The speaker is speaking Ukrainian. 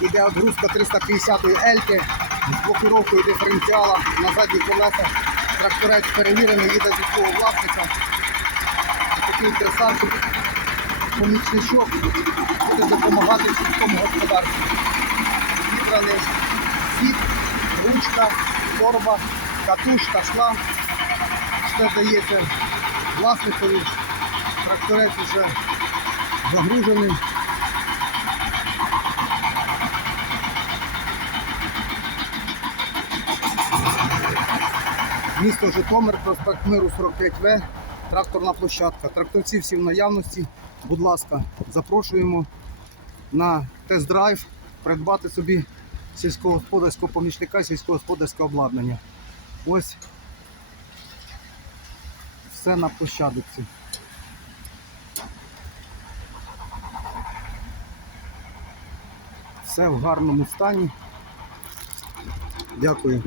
Іде отгрузка 350-ї Ельки з блокировкою диференціала на задні колеса. Тракторець перевірений, їде зі свого власника. Такий красавчик, помічничок, буде допомагати сільському господарству. Зібраний сіт, ручка, торба, катушка, шланг. Все дається власникові. Тракторець вже загружений. Місто Житомир, проспект Миру 45В, тракторна площадка. Тракторці всі в наявності. Будь ласка, запрошуємо на тест-драйв, придбати собі сільськогосподарського помічника, сільськогосподарське обладнання. Ось все на площадці. Все в гарному стані. Дякую.